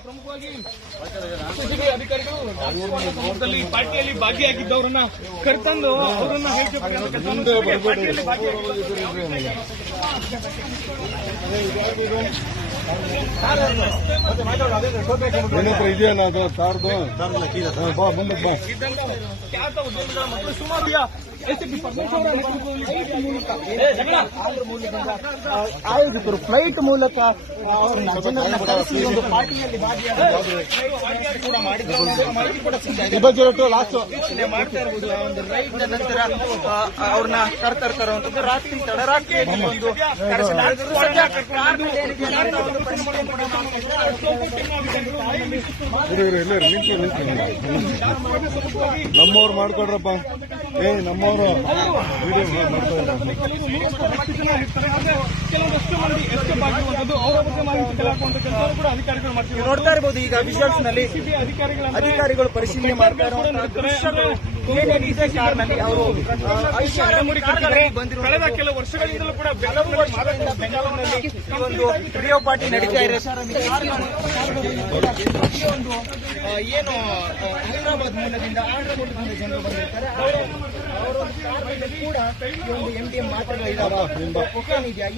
ಪ್ರಮುಖವಾಗಿ ಅಧಿಕಾರಿಗಳು ಪಾರ್ಟಿಯಲ್ಲಿ ಭಾಗಿಯಾಗಿದ್ದವರನ್ನ ಕರೆತಂದು ಅವರನ್ನ ಪಾರ್ಟಿಯಲ್ಲಿ ಇದೆಯಾ ಅದು ಕಾರ್ದು ಮುಂದೆ ಬಾ ಖ್ಯಾತ ಉದ್ಯಮಿಗಳ ಮತ್ತು ಸುಮಾರು ಆಯೋಜಕರು ಫ್ಲೈಟ್ ಮೂಲಕ ಜನರನ್ನ ಕರೆಸಿ ಒಂದು ಪಾರ್ಟಿಯಲ್ಲಿ ಮಾಡ್ತಾ ಇರುವುದು ಒಂದು ರೈಡ್ ನಂತರ ಅವ್ರನ್ನ ಕರ್ತರುವಂತದ್ದು ರಾತ್ರಿ ತಡರಾತ್ರಿಯಲ್ಲಿ ಒಂದು ನಮ್ಮವ್ರು ಮಾಡ್ಕೊಡ್ರಪ್ಪ ನಮ್ಮವರು ಕೆಲವೊಂದಷ್ಟು ಮಂದಿ ಎಸ್ಕೇಪ್ ಆಗಿರುವಂತದ್ದು ಅವರ ಬಗ್ಗೆ ಮಾಹಿತಿ ಕಲಾಕುವಂತ ಕೆಲಸ ಕೂಡ ಅಧಿಕಾರಿಗಳು ಮಾಡ್ತೀವಿ. ನೋಡ್ತಾ ಇರಬಹುದು ಈಗ ವಿಜುವಲ್ಸ್ ನಲ್ಲಿ ಅಧಿಕಾರಿಗಳು ಪರಿಶೀಲನೆ ಮಾಡ್ತಾ ಕಾರ್ನಲ್ಲಿ ಅವರು ಕಳೆದ ಕೆಲವು ವರ್ಷಗಳಿಂದಲೂ ಕೂಡ ಬೆಂಗಳೂರಿನಲ್ಲಿ ಈ ಒಂದು ರಿಯೋ ಪಾರ್ಟಿ ನಡೀತಾ ಇದೆ. ಒಂದು ಏನು ಹೈದರಾಬಾದ್ ಮೂಲದಿಂದ ಆಂಧ್ರಪ್ರದೇಶದಿಂದ ಜನರು ಬಂದಿರ್ತಾರೆ ಅವರ ಕೂಡ ಈ ಒಂದು MDMA ಮಾತ್ರೆಗಳು ಇದಾವೆ, ಕೊಕೇನ್ ಇದೆಯಾ,